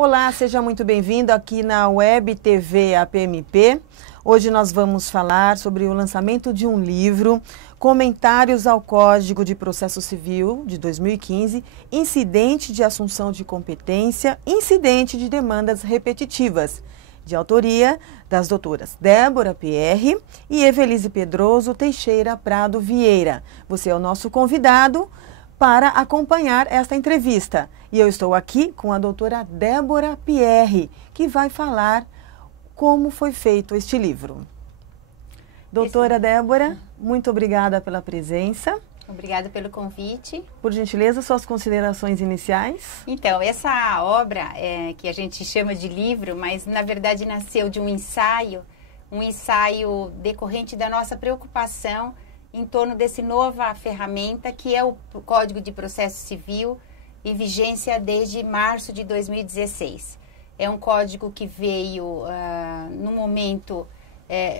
Olá, seja muito bem-vindo aqui na Web TV APMP. Hoje nós vamos falar sobre o lançamento de um livro, Comentários ao Código de Processo Civil de 2015, Incidente de Assunção de Competência, Incidente de Demandas Repetitivas, de autoria das doutoras Débora Pierre e Evelise Pedroso Teixeira Prado Vieira. Você é o nosso convidado para acompanhar esta entrevista. E eu estou aqui com a doutora Débora Pierre, que vai falar como foi feito este livro. Doutora Débora, muito obrigada pela presença. Obrigada pelo convite. Por gentileza, suas considerações iniciais. Então, essa obra, que a gente chama de livro, mas na verdade nasceu de um ensaio decorrente da nossa preocupação em torno desse nova ferramenta que é o Código de Processo Civil, em vigência desde março de 2016. É um código que veio no momento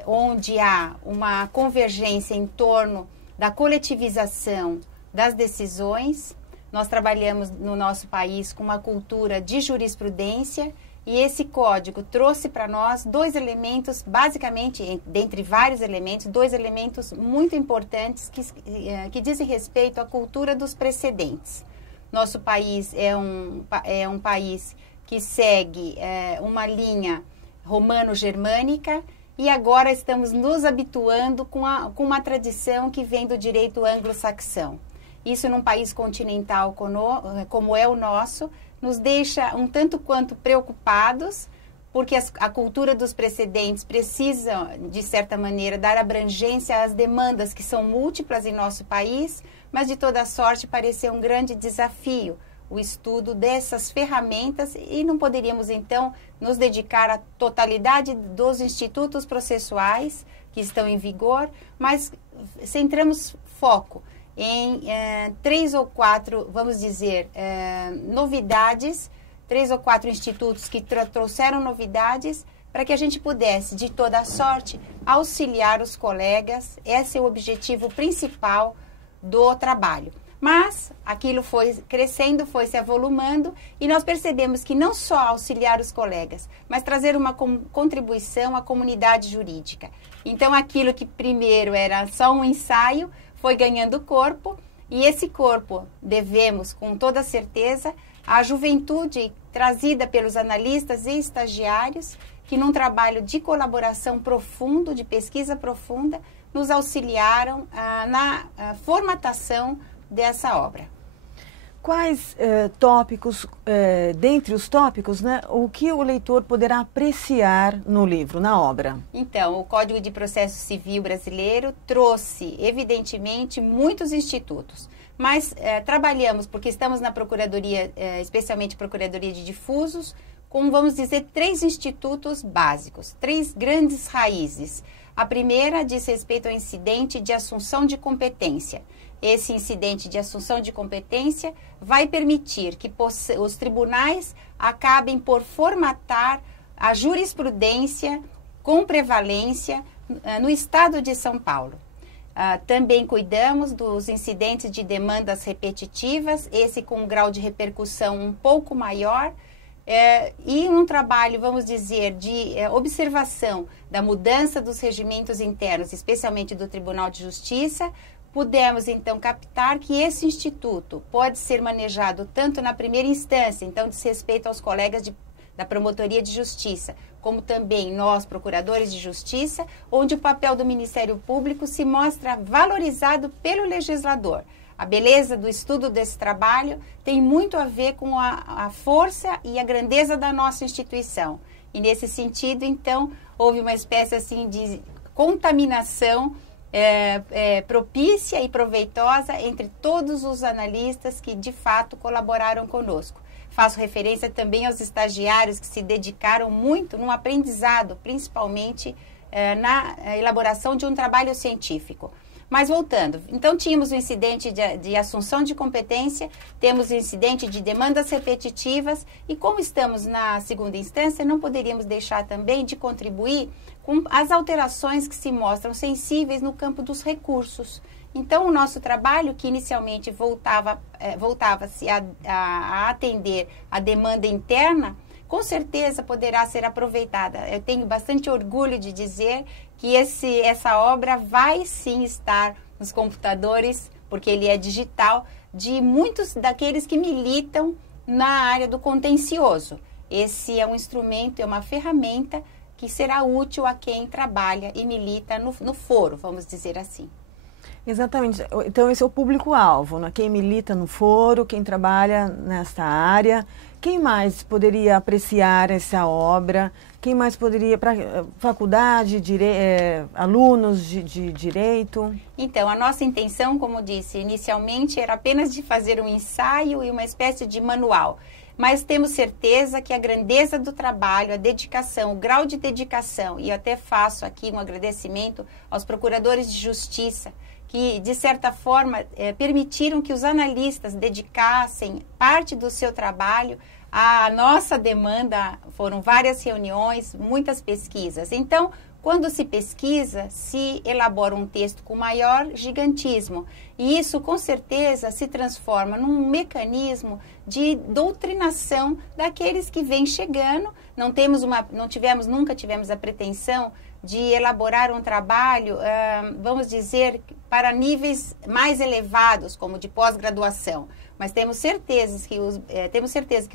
onde há uma convergência em torno da coletivização das decisões. Nós trabalhamos no nosso país com uma cultura de jurisprudência e esse código trouxe para nós dois elementos, basicamente, dentre vários elementos, dois elementos muito importantes que dizem respeito à cultura dos precedentes. Nosso país é um país que segue uma linha romano-germânica e agora estamos nos habituando com uma tradição que vem do direito anglo-saxão. Isso num país continental como é o nosso, nos deixa um tanto quanto preocupados, porque a cultura dos precedentes precisa, de certa maneira, dar abrangência às demandas que são múltiplas em nosso país, mas de toda sorte pareceu um grande desafio o estudo dessas ferramentas e não poderíamos, então, nos dedicar à totalidade dos institutos processuais que estão em vigor, mas centramos foco em 3 ou 4, vamos dizer, novidades, 3 ou 4 institutos que trouxeram novidades para que a gente pudesse, de toda sorte, auxiliar os colegas. Esse é o objetivo principal do trabalho. Mas aquilo foi crescendo, foi se avolumando e nós percebemos que não só auxiliar os colegas, mas trazer uma contribuição à comunidade jurídica. Então, aquilo que primeiro era só um ensaio foi ganhando corpo e esse corpo devemos, com toda certeza, à juventude trazida pelos analistas e estagiários que num trabalho de colaboração profundo, de pesquisa profunda, nos auxiliaram na formatação dessa obra. Quais tópicos, dentre os tópicos, né, o que o leitor poderá apreciar no livro, na obra? Então, o Código de Processo Civil brasileiro trouxe, evidentemente, muitos institutos, mas trabalhamos, porque estamos na Procuradoria, especialmente Procuradoria de Difusos, com, vamos dizer, 3 institutos básicos, 3 grandes raízes. A primeira diz respeito ao incidente de assunção de competência. Esse incidente de assunção de competência vai permitir que os tribunais acabem por formatar a jurisprudência com prevalência no estado de São Paulo. Também cuidamos dos incidentes de demandas repetitivas, esse com um grau de repercussão um pouco maior, e um trabalho, vamos dizer, de observação da mudança dos regimentos internos, especialmente do Tribunal de Justiça. Pudemos, então, captar que esse instituto pode ser manejado tanto na primeira instância, então, diz respeito aos colegas da Promotoria de Justiça, como também nós, procuradores de justiça, onde o papel do Ministério Público se mostra valorizado pelo legislador. A beleza do estudo desse trabalho tem muito a ver com a força e a grandeza da nossa instituição. E, nesse sentido, então, houve uma espécie assim de contaminação propícia e proveitosa entre todos os analistas que, de fato, colaboraram conosco. Faço referência também aos estagiários que se dedicaram muito no aprendizado, principalmente na elaboração de um trabalho científico. Mas voltando, então tínhamos o incidente de assunção de competência, temos o incidente de demandas repetitivas e como estamos na segunda instância, não poderíamos deixar também de contribuir com as alterações que se mostram sensíveis no campo dos recursos. Então, o nosso trabalho, que inicialmente voltava-se a atender a demanda interna, com certeza poderá ser aproveitada. Eu tenho bastante orgulho de dizer que essa obra vai sim estar nos computadores, porque ele é digital, de muitos daqueles que militam na área do contencioso. Esse é um instrumento, é uma ferramenta que será útil a quem trabalha e milita no foro, vamos dizer assim. Exatamente. Então, esse é o público-alvo, né? Quem milita no foro, quem trabalha nesta área. Quem mais poderia apreciar essa obra? Quem mais poderia, para faculdade, alunos de direito? Então, a nossa intenção, como disse, inicialmente era apenas de fazer um ensaio e uma espécie de manual. Mas temos certeza que a grandeza do trabalho, a dedicação, o grau de dedicação, e eu até faço aqui um agradecimento aos procuradores de justiça, que, de certa forma, permitiram que os analistas dedicassem parte do seu trabalho à nossa demanda. Foram várias reuniões, muitas pesquisas. Então, quando se pesquisa, se elabora um texto com maior gigantismo. E isso, com certeza, se transforma num mecanismo de doutrinação daqueles que vêm chegando. Nunca tivemos a pretensão de elaborar um trabalho, vamos dizer, para níveis mais elevados, como de pós-graduação. Mas temos certeza que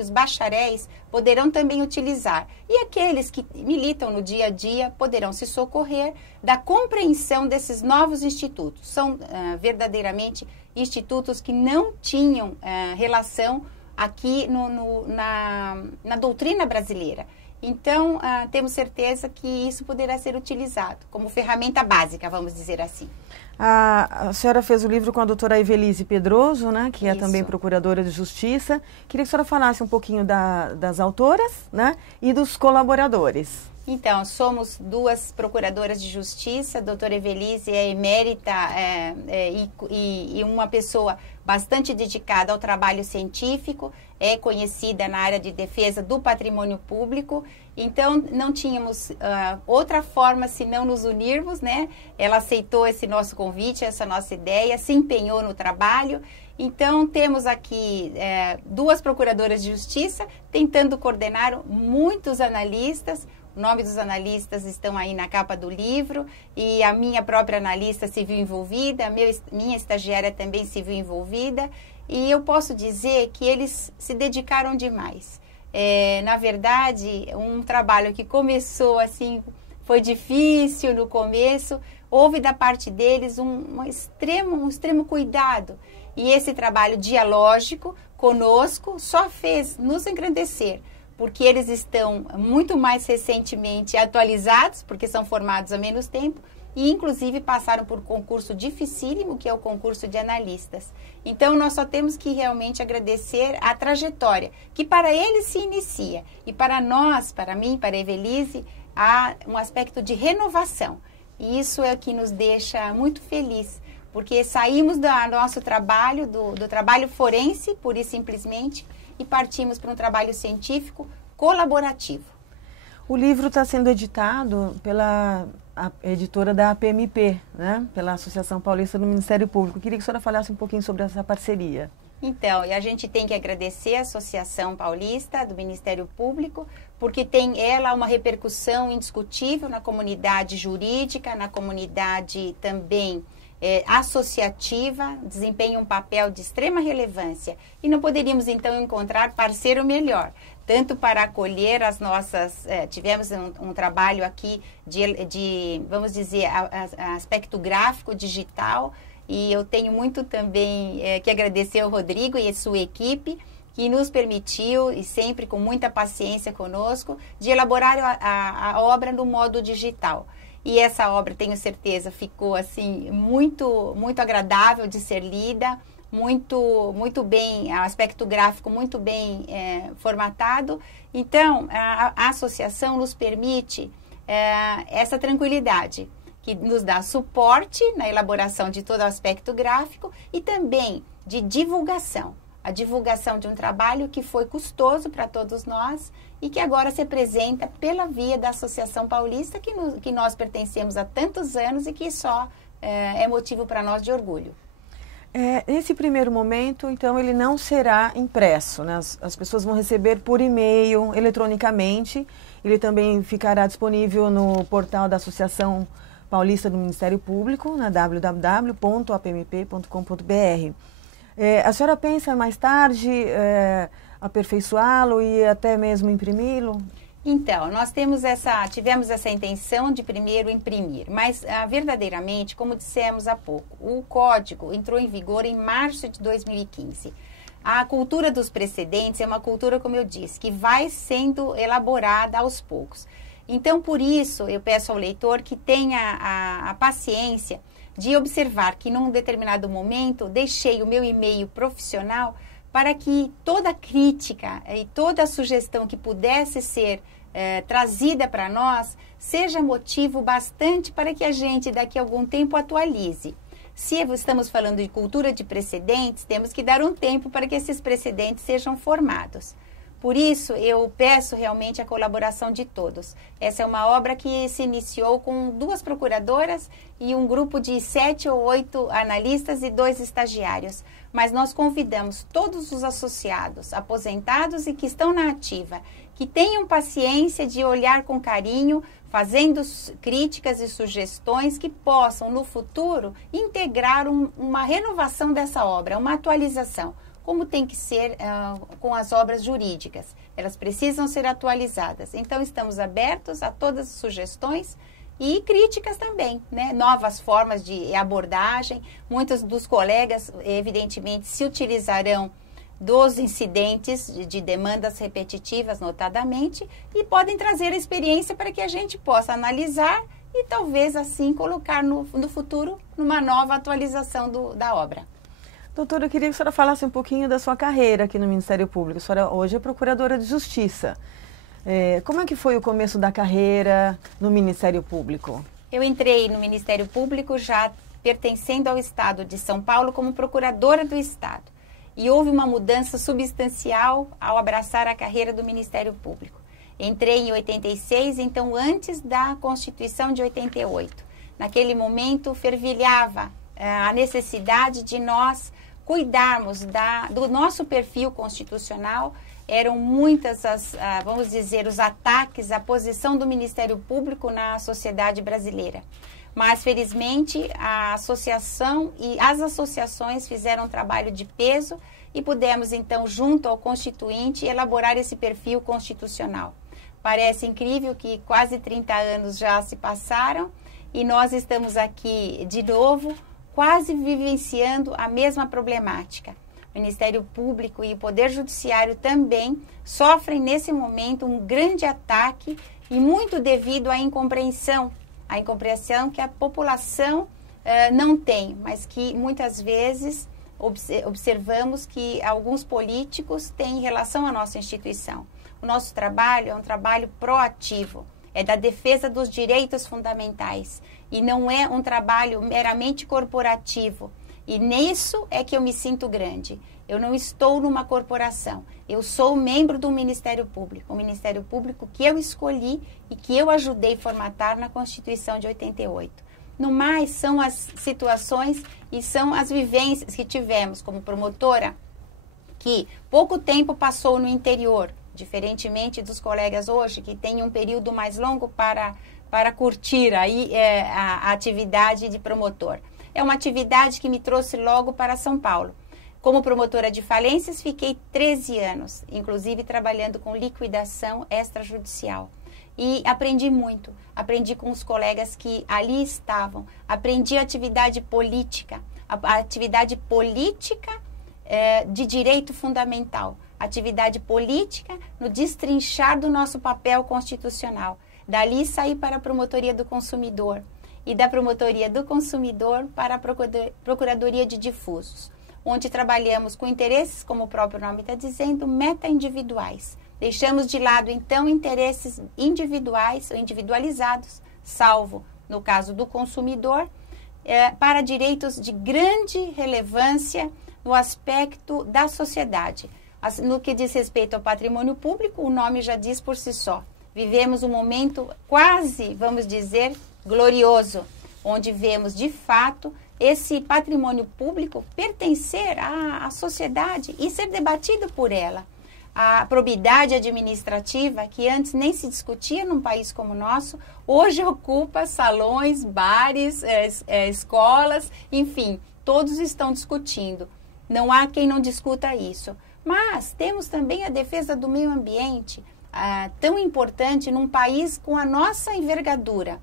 os bacharéis poderão também utilizar. E aqueles que militam no dia a dia poderão se socorrer da compreensão desses novos institutos. São verdadeiramente institutos que não tinham relação aqui na doutrina brasileira. Então, temos certeza que isso poderá ser utilizado como ferramenta básica, vamos dizer assim. A senhora fez o livro com a doutora Evelise Pedroso, né, que é Isso. também procuradora de justiça. Queria que a senhora falasse um pouquinho das autoras, né, e dos colaboradores. Então, somos duas procuradoras de justiça. A doutora Evelise é emérita e uma pessoa bastante dedicada ao trabalho científico, é conhecida na área de defesa do patrimônio público. Então, não tínhamos outra forma senão nos unirmos, né? Ela aceitou esse nosso convite, essa nossa ideia, se empenhou no trabalho. Então, temos aqui duas procuradoras de justiça tentando coordenar muitos analistas. O nome dos analistas estão aí na capa do livro e a minha própria analista se viu envolvida, minha estagiária também se viu envolvida e eu posso dizer que eles se dedicaram demais. Na verdade, um trabalho que começou assim, foi difícil no começo, houve da parte deles um extremo cuidado e esse trabalho dialógico conosco só fez nos engrandecer. Porque eles estão muito mais recentemente atualizados, porque são formados há menos tempo, e inclusive passaram por um concurso dificílimo, que é o concurso de analistas. Então, nós só temos que realmente agradecer a trajetória, que para eles se inicia, e para nós, para mim, para a Evelise, há um aspecto de renovação. E isso é o que nos deixa muito feliz, porque saímos do nosso trabalho, do trabalho forense, pura e simplesmente, e partimos para um trabalho científico colaborativo. O livro está sendo editado pela editora da APMP, né? Pela Associação Paulista do Ministério Público. Queria que a senhora falasse um pouquinho sobre essa parceria. Então, e a gente tem que agradecer a Associação Paulista do Ministério Público, porque tem ela uma repercussão indiscutível na comunidade jurídica, na comunidade também associativa, desempenha um papel de extrema relevância e não poderíamos então encontrar parceiro melhor, tanto para acolher as nossas, tivemos um trabalho aqui de vamos dizer, aspecto gráfico, digital, e eu tenho muito também que agradecer ao Rodrigo e a sua equipe, que nos permitiu, e sempre com muita paciência conosco, de elaborar a obra no modo digital. E essa obra, tenho certeza, ficou assim muito agradável de ser lida, muito bem, aspecto gráfico muito bem formatado. Então, a associação nos permite essa tranquilidade, que nos dá suporte na elaboração de todo o aspecto gráfico e também de divulgação. A divulgação de um trabalho que foi custoso para todos nós e que agora se apresenta pela via da Associação Paulista, que nós pertencemos há tantos anos e que só é motivo para nós de orgulho. Nesse primeiro momento, então, ele não será impresso, né? As pessoas vão receber por e-mail, eletronicamente. Ele também ficará disponível no portal da Associação Paulista do Ministério Público, na www.apmp.com.br. A senhora pensa mais tarde aperfeiçoá-lo e até mesmo imprimi-lo? Então, nós tivemos essa intenção de primeiro imprimir, mas verdadeiramente, como dissemos há pouco, o código entrou em vigor em março de 2015. A cultura dos precedentes é uma cultura, como eu disse, que vai sendo elaborada aos poucos. Então, por isso, eu peço ao leitor que tenha a paciência de observar que, num determinado momento, deixei o meu e-mail profissional para que toda crítica e toda sugestão que pudesse ser trazida para nós seja motivo bastante para que a gente, daqui a algum tempo, atualize. Se estamos falando de cultura de precedentes, temos que dar um tempo para que esses precedentes sejam formados. Por isso, eu peço realmente a colaboração de todos. Essa é uma obra que se iniciou com 2 procuradoras e um grupo de 7 ou 8 analistas e 2 estagiários. Mas nós convidamos todos os associados, aposentados e que estão na ativa, que tenham paciência de olhar com carinho, fazendo críticas e sugestões que possam, no futuro, integrar uma renovação dessa obra, uma atualização, como tem que ser com as obras jurídicas. Elas precisam ser atualizadas. Então, estamos abertos a todas as sugestões e críticas também, né? Novas formas de abordagem. Muitos dos colegas, evidentemente, se utilizarão dos incidentes de demandas repetitivas, notadamente, e podem trazer a experiência para que a gente possa analisar e talvez assim colocar no futuro numa nova atualização da obra. Doutora, eu queria que a senhora falasse um pouquinho da sua carreira aqui no Ministério Público. A senhora hoje é procuradora de Justiça. Como é que foi o começo da carreira no Ministério Público? Eu entrei no Ministério Público já pertencendo ao Estado de São Paulo como procuradora do Estado. E houve uma mudança substancial ao abraçar a carreira do Ministério Público. Entrei em 86, então antes da Constituição de 88. Naquele momento fervilhava a necessidade de nós cuidarmos do nosso perfil constitucional. Eram muitas vamos dizer, os ataques à posição do Ministério Público na sociedade brasileira. Mas, felizmente, a associação e as associações fizeram um trabalho de peso e pudemos, então, junto ao Constituinte, elaborar esse perfil constitucional. Parece incrível que quase 30 anos já se passaram e nós estamos aqui, de novo, quase vivenciando a mesma problemática. O Ministério Público e o Poder Judiciário também sofrem, nesse momento, um grande ataque e muito devido à incompreensão. A incompreensão que a população não tem, mas que muitas vezes observamos que alguns políticos têm em relação à nossa instituição. O nosso trabalho é um trabalho proativo, é da defesa dos direitos fundamentais e não é um trabalho meramente corporativo. E nisso é que eu me sinto grande. Eu não estou numa corporação, eu sou membro do Ministério Público, o Ministério Público que eu escolhi e que eu ajudei a formatar na Constituição de 88. No mais, são as situações e são as vivências que tivemos como promotora, que pouco tempo passou no interior, diferentemente dos colegas hoje, que têm um período mais longo para curtir aí, a atividade de promotor. É uma atividade que me trouxe logo para São Paulo. Como promotora de falências, fiquei 13 anos, inclusive trabalhando com liquidação extrajudicial. E aprendi muito, aprendi com os colegas que ali estavam, aprendi a atividade política de direito fundamental, atividade política no destrinchar do nosso papel constitucional. Dali saí para a Promotoria do Consumidor e da Promotoria do Consumidor para a Procuradoria de Difusos, onde trabalhamos com interesses, como o próprio nome está dizendo, meta-individuais. Deixamos de lado, então, interesses individuais ou individualizados, salvo, no caso do consumidor, para direitos de grande relevância no aspecto da sociedade. No que diz respeito ao patrimônio público, o nome já diz por si só. Vivemos um momento quase, vamos dizer, glorioso, onde vemos, de fato, esse patrimônio público pertencer à sociedade e ser debatido por ela. A probidade administrativa, que antes nem se discutia num país como o nosso, hoje ocupa salões, bares, escolas, enfim, todos estão discutindo. Não há quem não discuta isso. Mas temos também a defesa do meio ambiente, tão importante num país com a nossa envergadura.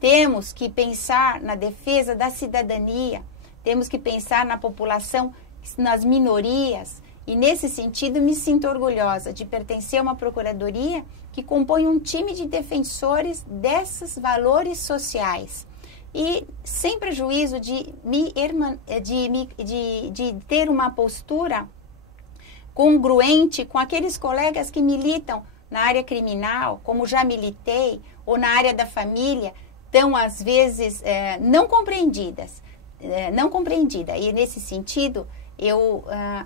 Temos que pensar na defesa da cidadania, temos que pensar na população, nas minorias. E nesse sentido me sinto orgulhosa de pertencer a uma procuradoria que compõe um time de defensores desses valores sociais. E sem prejuízo de ter uma postura congruente com aqueles colegas que militam na área criminal, como já militei, ou na área da família, tão às vezes não compreendida. E nesse sentido,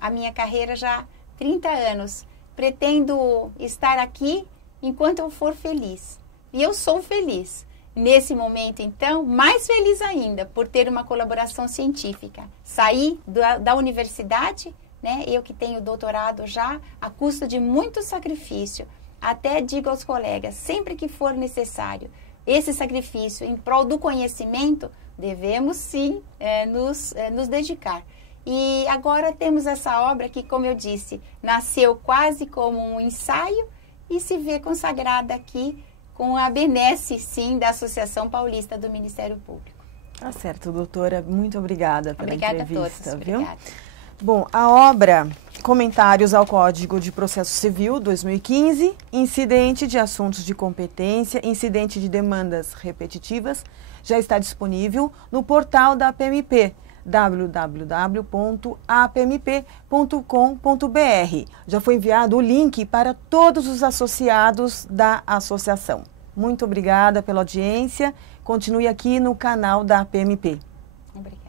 a minha carreira já há 30 anos, pretendo estar aqui enquanto eu for feliz. E eu sou feliz. Nesse momento, então, mais feliz ainda por ter uma colaboração científica. Saí da universidade, né, eu que tenho doutorado já, a custo de muito sacrifício. Até digo aos colegas, sempre que for necessário, esse sacrifício em prol do conhecimento, devemos sim nos dedicar. E agora temos essa obra que, como eu disse, nasceu quase como um ensaio e se vê consagrada aqui com a benesse, sim, da Associação Paulista do Ministério Público. Tá certo, doutora. Muito obrigada pela entrevista. Obrigada a todos. Viu? Obrigada. Bom, a obra Comentários ao Código de Processo Civil, 2015, Incidente de Assuntos de Competência, Incidente de Demandas Repetitivas, já está disponível no portal da APMP, www.apmp.com.br. Já foi enviado o link para todos os associados da associação. Muito obrigada pela audiência. Continue aqui no canal da APMP. Obrigada.